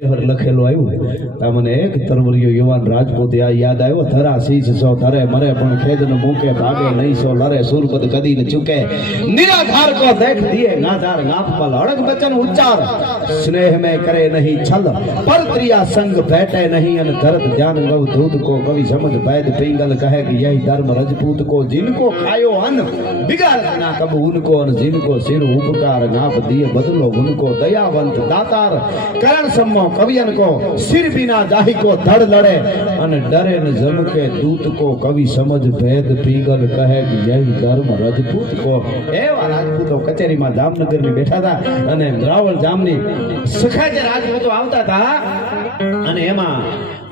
લખેલું આવ્યું મને એક તરવરિયો યુવાન રાજપૂત યાદ આવ્યો ધરા શીશ સો ધરે મરે પણ ખેદ ન મૂકે ભાગે નહીં સો લરે સુરપત કદી ન ચૂકે નિરાધાર કો દેખ દિए નાધાર નાપ પલ અડગ બચન ઉચ્ચાર સ્નેહ में करे नहीं छल पर त्रिया संग बैठे नहीं अन धरत ध्यान गव दूध को कवि समझ वैद पिंगल कहे कि यही धर्म रजपूत को जिनको खायो अन्न बिगाड़ ना कब उनको अन जिनको सिर उपकार नाप दिए बदलो उनको दयावंत दातार करण सम्मो कवियन को सिर बिना जाहि को धड़ लड़े अन डरे न जम के दूत को कवि समझ भेद पीगल कहे कि यही धर्म रजपूत को एवा राजपूतो कचेरी में जामनगर में बैठा था अने रावल जामनी सखा जे राजपूतो आवता था अने एमा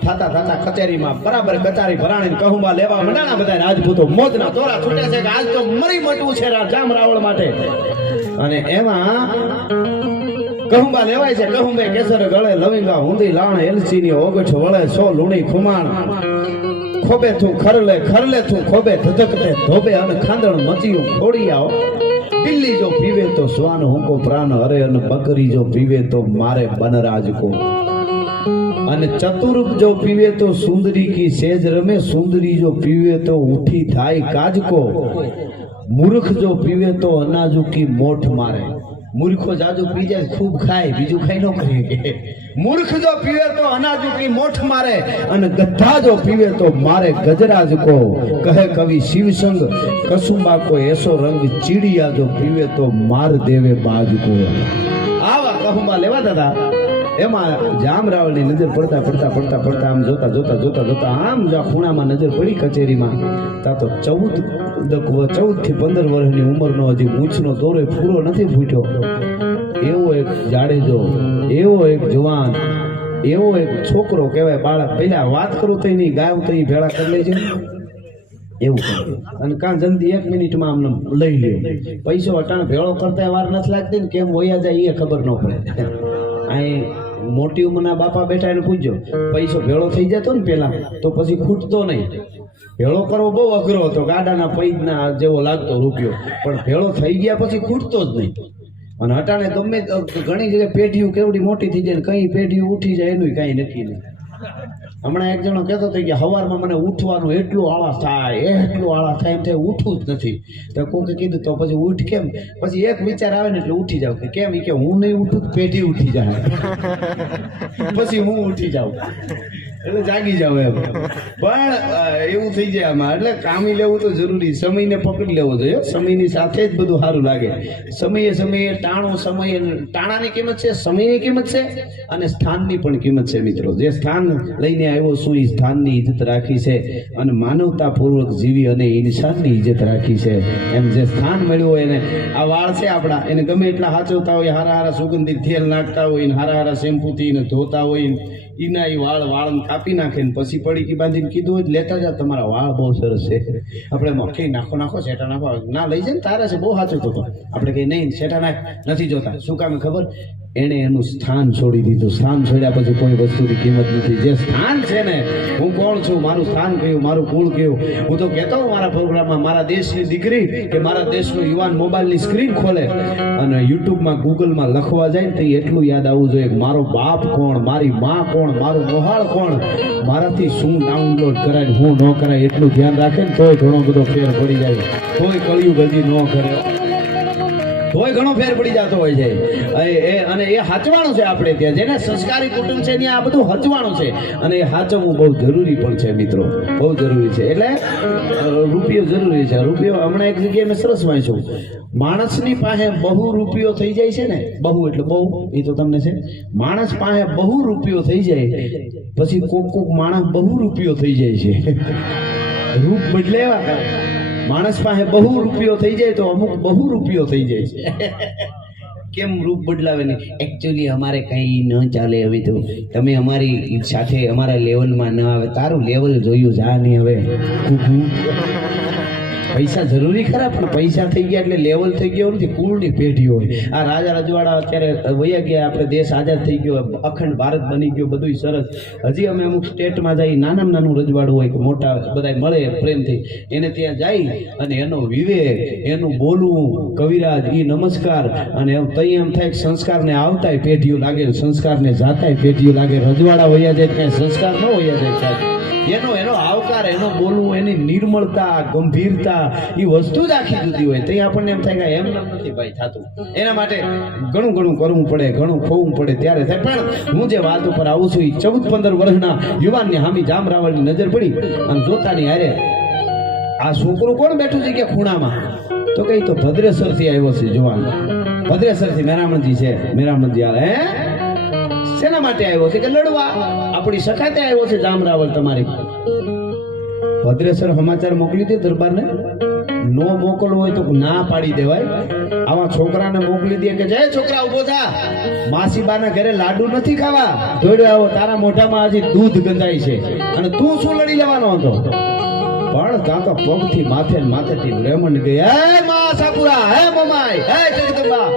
थाता थाता कचेरी में बराबर कचारी भराणी कहूंबा लेवा मंडाणा बधा राजपूतो मोजना तोरा छूटे छे कि आज तो मरी मटવું છે જામ રાવળ માટે અને એમાં कहूंबा लेवाय छे कहूंबे केसर गळे लविंगा हुंदी लाण एलची नी ओगठ वळे सो लूणी खुमाण खोबे थू खरले थू खोबे धधकते धोबे अन खांदण मचियो फोड़ी आओ बिल्ली जो पीवे तो स्वान हुको प्राण हरे अन बकरी जो पीवे तो मारे बनराज को अन चतुर्प जो पीवे तो सुंदरी की सेज रमे सुंदरी जो पीवे तो उठी थाई काज को मूर्ख जो पीवे तो अनाजू की मोठ मारे मूर्खो जाजू पी जाए खूब खाए बीजू खाई नो करे मूर्ख जो पीवे तो अनाजू की मोठ मारे अन गधा जो पीवे तो मारे गजराज को कहे कवि शिव संग कसुंबा को ऐसो रंग चिड़िया जो पीवे तो मार देवे बाज को आवा कहूंबा लेवा दादा एमा जाम रावल नजर पड़ता पड़ता पड़ता पड़ता आम जोता जोता जोता जोता आम जो खूणा में नजर पड़ी कचेरी में ता तो 14 થી 15 વર્ષની ઉંમરનો હજી મૂછનો દોરો પૂરો નથી ફૂટ્યો એવો એક જાડેજો એવો એક જવાન એવો એક છોકરો કહેવાય બાળક પહેલા વાત કરું તો એની ગાય તો ભેળા કરી લેજે એવું કરે અને કાં જલ્દી 1 મિનિટમાં આમને લઈ લ્યો પૈસો અટાણ ભેળો કરતા વાર નથી લાગતી ને કેમ વયા જાય એ ખબર ન પડે અહીં મોટી ઉંમરના બાપા બેઠા એને પૂછજો પૈસો ભેળો થઈ જતો ને પેલા તો પછી ખૂટતો નહીં ભેળો કરવો બહુ અઘરો હતો ગાડાના પૈદના જેવો લાગતો રૂપિયો પણ ભેળો થઈ ગયા પછી ખૂટતો જ નહીં અને હટાણે ગમે ઘણી જગ્યાએ પેઢીઓ કેવડી મોટી થઈ જાય કઈ પેઢીઓ ઉઠી જાય એનું કઈ નક્કી નહીં હમણાં એક જણો કહેતો હતો કે સવારમાં મને ઉઠવાનું એટલું આળસ થાય એમ થાય ઉઠવું જ નથી તો કોકે કીધું તો પછી ઉઠ કેમ પછી એક વિચાર આવે ને એટલે ઉઠી જાવ કે કેમ કે હું નહીં ઉઠું પેઢી ઉઠી જાય પછી હું ઉઠી જાઉં એટલે જાગી જાવ એમ પણ એવું થઈ જાય આમાં એટલે કામી લેવું તો જરૂરી સમયને પકડી લેવો જોઈએ સમયની સાથે જ બધું સારું લાગે સમયે ટાણાની કિંમત છે સમયની કિંમત છે અને સ્થાનની પણ કિંમત છે મિત્રો જે સ્થાન લઈને આવ્યો છું એ સ્થાનની ઇજ્જત રાખી છે અને માનવતાપૂર્વક જીવી અને ઇન્સાનની ઇજ્જત રાખી છે એમ જે સ્થાન મળ્યું હોય એને આ વાળ છે આપણા એને ગમે એટલા સાચવતા હોય હારા સુગંધિત તેલ નાખતા હોય હારા શેમ્પૂથી ને ધોતા હોય ઈના એ વાળને કાપી નાખે ને પછી પડીકી બાંધીને કીધું હોય લેતા જાવ તમારા વાળ બહુ સરસ છે આપણે મખી નાખો શેટા નાખો ના લઈ જાય ને તારા છે બહુ સાચવતો હતો આપણે કઈ નહીં શેટા નાખ નથી જોતા શું કામ ખબર એણે એનું સ્થાન છોડી દીધું સ્થાન છોડ્યા પછી કોઈ વસ્તુની કિંમત નથી જે સ્થાન છે ને હું કોણ છું મારું સ્થાન કયું મારું કુળ કયું હું તો કહેતો હું મારા પ્રોગ્રામમાં મારા દેશની દીકરી કે મારા દેશનો યુવાન મોબાઈલની સ્ક્રીન ખોલે અને યુટ્યુબમાં ગૂગલમાં લખવા જાય ને તો એટલું યાદ આવવું જોઈએ કે મારો બાપ કોણ મારી માં કોણ મારું મોહાળ કોણ મારાથી શું ડાઉનલોડ કરાય હું ન કરાય એટલું ધ્યાન રાખે ને તોય ઘણો બધો ફેર પડી જાય તોય કળિયુગ હજી ન કરે તોય ઘણો ફેર પડી જતો હોય છે અને એ હાચવાનું છે આપણે ત્યાં જેને સંસ્કારી કુટુંબ છે ત્યાં આ બધું હચવાનું છે અને એ હાચવવું બહુ જરૂરી પણ છે મિત્રો બહુ જરૂરી છે એટલે રૂપિયો જરૂરી છે રૂપિયો હમણાં એક જગ્યાએ મેં સરસ વાંચ્યું માણસની પાસે બહુ રૂપિયો થઈ જાય છે ને બહુ એટલે બહુ એ તો તમને છે માણસ પાસે બહુ રૂપિયો થઈ જાય પછી કોક માણસ બહુ રૂપિયો થઈ જાય છે રૂપ બદલે એવા માણસ પાસે બહુ રૂપિયો થઈ જાય તો અમુક બહુ રૂપિયો થઈ જાય છે કેમ રૂપ બદલાવે ને એકચ્યુઅલી અમારે કંઈ ન ચાલે હવે તો તમે અમારી સાથે અમારા લેવલમાં ન આવે તારું લેવલ જોયું જા નહીં હવે પૈસા જરૂરી ખરા, પણ પૈસા થઈ ગયા એટલે લેવલ થઈ ગયો નથી, કુળની પેઢી હોય. આ રાજા રજવાડા અત્યારે વયા ગયા, આપણે દેશ આઝાદ થઈ ગયો, અખંડ ભારત બની ગયો, બધું સરસ. હજી અમે અમુક સ્ટેટમાં જઈ, નાનામાં નાનું રજવાડું હોય કે મોટા બધા મળે પ્રેમથી, એને ત્યાં જઈ અને એનો વિવેક, એનું બોલવું, કવિરાજ, ઈ નમસ્કાર, અને તઈ એમ થાય કે સંસ્કારને આવતાય પેઢીઓ લાગે, સંસ્કારને જાતાય પેઢીઓ લાગે. રજવાડા વયા જાય ત્યાં સંસ્કાર ન વયા જાય સાહેબ. એનો આવકાર, એનો બોલવું, એની નિર્મળતા, ગંભીરતા, એ વસ્તુ જ આખી જુદી હોય. ત્યાં આપણને એમ થાય કે એમ નથી ભાઈ થતું. એના માટે ઘણું ઘણું કરવું પડે, ઘણું ખોવું પડે, ત્યારે થાય. પણ હું જે વાત ઉપર આવું છું, એ 14-15 વર્ષના યુવાનની હામી જામ રાવળની નજર પડી અને જોતાની હારે આ છોકરું કોણ બેઠું છે કે ખૂણામાં? તો કઈ તો ભદ્રેશ્વરથી આવ્યો છે જુવાન. ભદ્રેશ્વરથી મેરામણજી છે. મેરામણજી હાલ હે શેના માટે આવ્યો છે? કે લડવા. આપણી સખાતે આવ્યો છે જામ રાવળ તમારી. ભદ્રેશ્વર સમાચાર મોકલી દે દરબારને. નો મોકલવો હોય તો ના પાડી દેવાય. આવા છોકરાને મોકલી દે કે જય છોકરા ઉભો થા, માસીબાના ઘરે લાડુ નથી ખાવા, દોડ્યો આવો, તારા મોઢામાં હજી દૂધ ગંધાય છે અને તું શું લડી લેવાનો હતો? પણ ત્યાં તો પગથી માથેથી રેમંડ ગઈ. હે મા સાપુરા, હે મમાઈ, હે જગદંબા,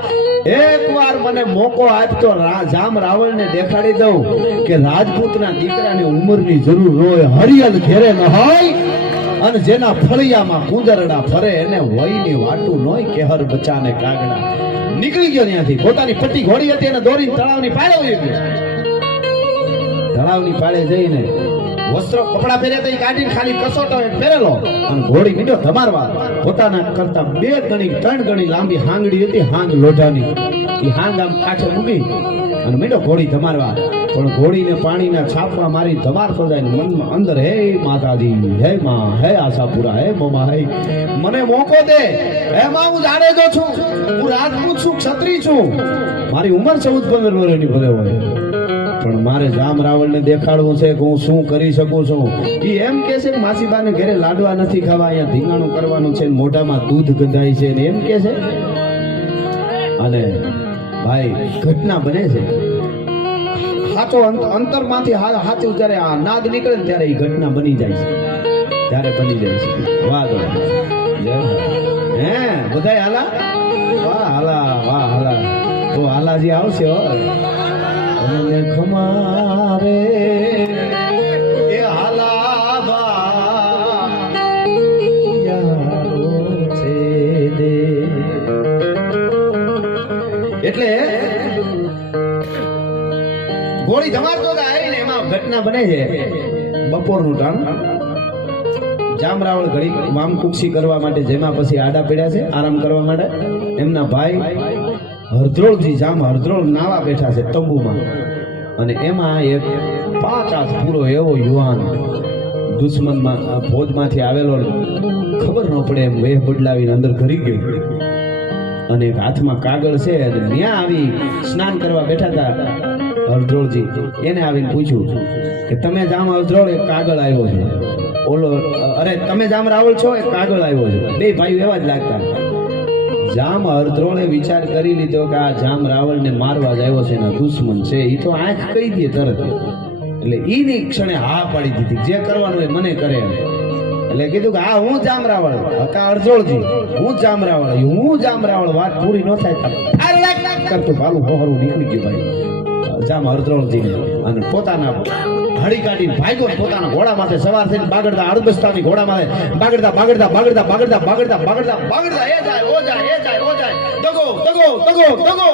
એકવાર મને મોકો આપતો જામ રાવળને દેખાડી દઉં કે રાજપૂતના દીકરાને ઉંમરની જરૂર હોય, હરિયલ ઘેરે ન હોય અને જેના ફળિયામાં કુંદરડા ફરે એને વયની વાટું નોય કેહર બચાને કાગડા. નીકળી ગયો ત્યાંથી. પોતાની પટ્ટી ઘોડી હતી એને દોરીને તળાવની પાળે વહી ગયો. તળાવની પાળે જઈને વસ્ત્રો કપડા પહેર્યા તો કાઢીને ખાલી કસોટો પહેરેલો અને ઘોડી મીડો ધમારવા. પોતાના કરતા 2 ગણી 3 ગણી લાંબી હાંગડી હતી, હાંગ લોઢાની. એ હાંગ આમ કાચે મૂકી અને મીડો ઘોડી ધમારવા. પણ ઘોડીને પાણીના છાપમાં મારી ધમારતો જાય ને મનમાં અંદર, હે માતાજી, હે માં, હે આશાપુરા, હે મમા, હે મને મોકો દે. હે માં, હું જાણેજો છું, હું રાજપૂત છું, ક્ષત્રિય છું, મારી ઉંમર 14-15 વર્ષની ભલે હોય, પણ મારે જામ રાવળને દેખાડવું છે કે હું શું કરી શકું છું. એ એમ કે છે કે માસીબાને ઘરે લાડવા નથી ખાવા, અહીંયા ધીંગાણું કરવાનું છે, મોઢામાં દૂધ ગંધાય છે ને એમ કે છે. અને ભાઈ ઘટના બને છે સાચો અંતરમાંથી સાચું જ્યારે આ નાદ નીકળે ને ત્યારે એ ઘટના બની જાય છે. ત્યારે બની જાય છે. વાહ હે બધાય હાલા, વાહ હાલા, વાહ હાલા. તો હાલાજી આવશે હો. અને ખમારે એ હાલાબા છે દે. એટલે ગોળી ધમારતો જાય ને એમાં ઘટના બને છે. બપોરનું ટાણું જામ રાવળ ઘડી વામકુક્ષી કરવા માટે, જેમાં પછી આડા પડ્યા છે આરામ કરવા માટે. એમના ભાઈ હરદ્રોળજી, જામ હરદ્રોળ નાવા બેઠા છે તંબુમાં. અને એમાં એક 5 હાથ પૂરો એવો યુવાન દુશ્મનમાં ફોજમાંથી આવેલો, ખબર ન પડે એમ વેહ બદલાવીને અંદર ઘરી ગયો. અને એક હાથમાં કાગળ છે અને ત્યાં આવી સ્નાન કરવા બેઠા હતા હરદ્રોળજી. એને આવીને પૂછ્યું કે તમે જામ હરદ્રોળ, એક કાગળ આવ્યો છે. ઓલો, અરે તમે જામ રાવળ છો, એક કાગળ આવ્યો છે. 2 ભાઈઓ એવા જ લાગતા. જામ હરદ્રોળે વિચાર કરી લીધો કે આ જામ રાવળને મારવા જ આવ્યો છે, એના દુશ્મન છે, એ તો આંખ કહી દે તરત. એટલે ઈની ક્ષણે હા પાડી દીધી, જે કરવાનું એ મને કરે. એટલે કીધું કે હા હું જામ રાવળ, હતા હરદ્રોળજી, હું જામ રાવળ, હું જામ રાવળ. વાત પૂરી ન થાય કરતું ભાલું હોહરું નીકળી ગયું ભાઈ જામ હરદ્રોળજી. અને પોતાના હળી કાઢીને ભાગ્યો, પોતાના ઘોડા માથે સવાર થઈને બાગડતા અડબસ્તાની ઘોડા માથે બાગડતા બાગડતા બાગડતા બાગડતા બાગડતા બાગડતા બાગડતા એ જાય ઓ જાય, એ જાય ઓ જાય. દગો દગો દગો દગો.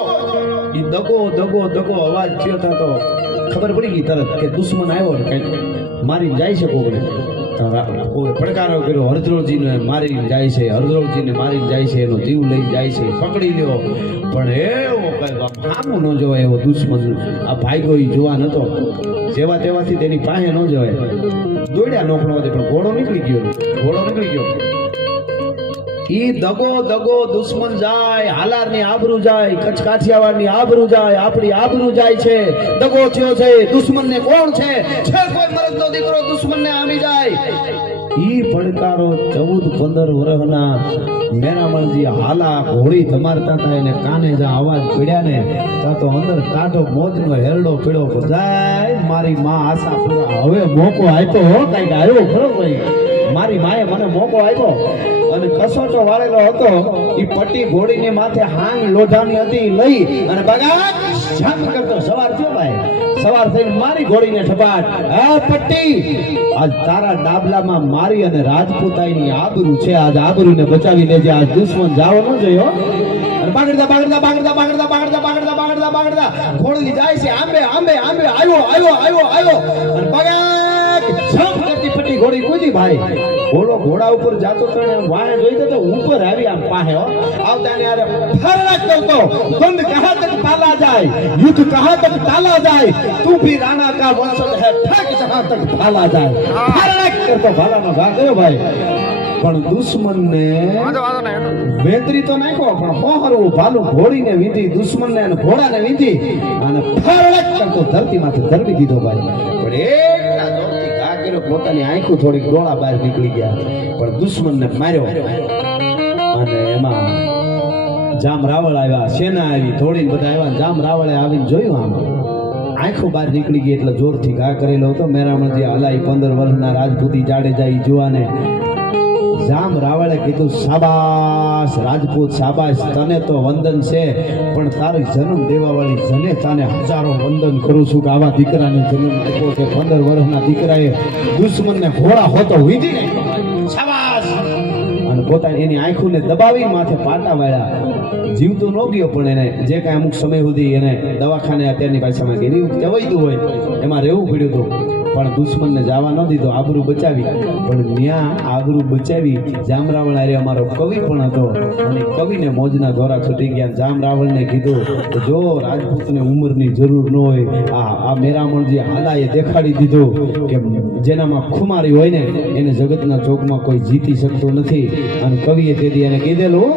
ઈ દગો દગો દગો અવાજ થયો તો ખબર પડી ગઈ તરત કે દુશ્મન આવ્યો ને કઈક મારી જાય છે. કોકને પડકારો કર્યો, હરદ્રોળજીને મારી જાય છે, હરદ્રોળજીને મારી જાય છે, એનો જીવ લઈ જાય છે, પકડી લ્યો. પણ એવો આમું ન જોવાય એવો દુશ્મન. આ ભાગ્યો ઈ જોવા નતો, જેવા તેવાથી તેની પાસે ન જવાય. દોડ્યા નોખણો હતી પણ ઘોડો નીકળી ગયો, ઘોડો નીકળી ગયો. ઈ દગો દગો દુશ્મન જાય, હાલારની આબરૂ જાય, કચ્છ કાઠિયાવાડની આબરૂ જાય, આપણી આબરૂ જાય છે. દગો થયો છે, દુશ્મનને કોણ છે કોઈ મરદનો દીકરો દુશ્મનને આમી જાય. ઈ પડકારો 14-15 વર્ષના મેરામણજી હાલા ઘોડી ધમારતા હતા. એને કાને જ્યાં અવાજ પડ્યા ને ત્યાં તો અંદર કાઢો મોજનો હેરડો પીડો જાય. મારી માં આશાપુરા હવે મોકો આપ્યો હો, કઈક આવ્યો ખરો ભાઈ. મારી માએ મને મોકો આપ્યો અને કસોટો વાળેલો હતો ઈ પટ્ટી ઘોડીને માથે હાંગ લોઢાની હતી લઈ અને બગા જંગ કરતો સવાર થયો ભાઈ સવાર થઈને મારી ઘોડીને ઠપાટ આ પટ્ટી આજ તારા ડાબલામાં મારી અને રાજપૂતાઈની આબરૂ છે આજ આબરૂને બચાવી લેજે આજ દુશ્મન જાવો ન જોયો અને બાગડતા બાગડતા બાગડતા બાગડતા બાગડતા બાગડતા બાગડતા બાગડતા ઘોડી જાય છે આંબે આંબે આંબે આવ્યો અને બગા જંગ કરતી પટ્ટી ઘોડી કૂદી ભાઈ ઘોડો ઘોડા ઉપર જાતો તો વાહે જોઈ તો ઉપર આવી આમ પાહે આવતા ને અરે ફરક કરતો બંધ કહા તક તાલા જાય યુદ્ધ કહા તક તાલા જાય તું भी राणा का वंशज है ठक जहां तक भाला જાય ફરક કરતો ભાલાનો ઘા કર્યો ભાઈ પણ દુશ્મનને વેતરી તો નાખ્યો પણ હોહરવું ભાલું ઘોડીને વીંધી દુશ્મનને અને ઘોડાને વીંધી અને ફરક કરતો ધરતીમાંથી ધરવી દીધો ભાઈ પણ એકલા જોરથી ઘા કર્યો પોતાની આંખો થોડીક ડોળા બહાર નીકળી ગયા પણ દુશ્મનને માર્યો અને એમાં જામ રાવળ આવ્યા સેના આવી થોડીને બધા આવ્યા જામ રાવળે આવીને જોયું આમ આંખો બહાર નીકળી ગઈ એટલે જોરથી ઘા કરેલો હતો મેરામણજી હલાઈ 15 વર્ષના રાજપૂતી જાડેજા ઈ જોવાને જામ રાવળે કીધું શાબાશ રાજપૂત શાબાશ તને તો વંદન છે પણ તારી જન્મ દેવાવાળી જને તાને હજારો વંદન કરું છું કે આવા દીકરાને જન્મ આપ્યો છે 15 વર્ષના દીકરાએ દુશ્મનને ઘોડા હોતો વીંધી નાખ્યો શાબાશ અને પોતાની એની આંખોને દબાવી માથે પાટા વાળ્યા જીવતો ન ગયો પણ એને જે કાંઈ અમુક સમય સુધી એને દવાખાને અત્યારની ભાષામાં ગેરી કહેવાયતું હોય એમાં રહેવું પડ્યું હતું પણ દુશ્મનને જવા ન દીધો આબરૂ બચાવી પણ ત્યાં આબરૂ બચાવી જામ રાવળ આરે અમારો કવિ પણ હતો અને કવિને મોજના દોરા છૂટી ગયા જામ રાવળને કીધું કે જો રાજપૂતને ઉંમરની જરૂર ન હોય આ મેરામણજી હાલાએ દેખાડી દીધું કે જેનામાં ખુમારી હોય ને એને જગતના ચોકમાં કોઈ જીતી શકતું નથી અને કવિએ તેથી એને કીધેલું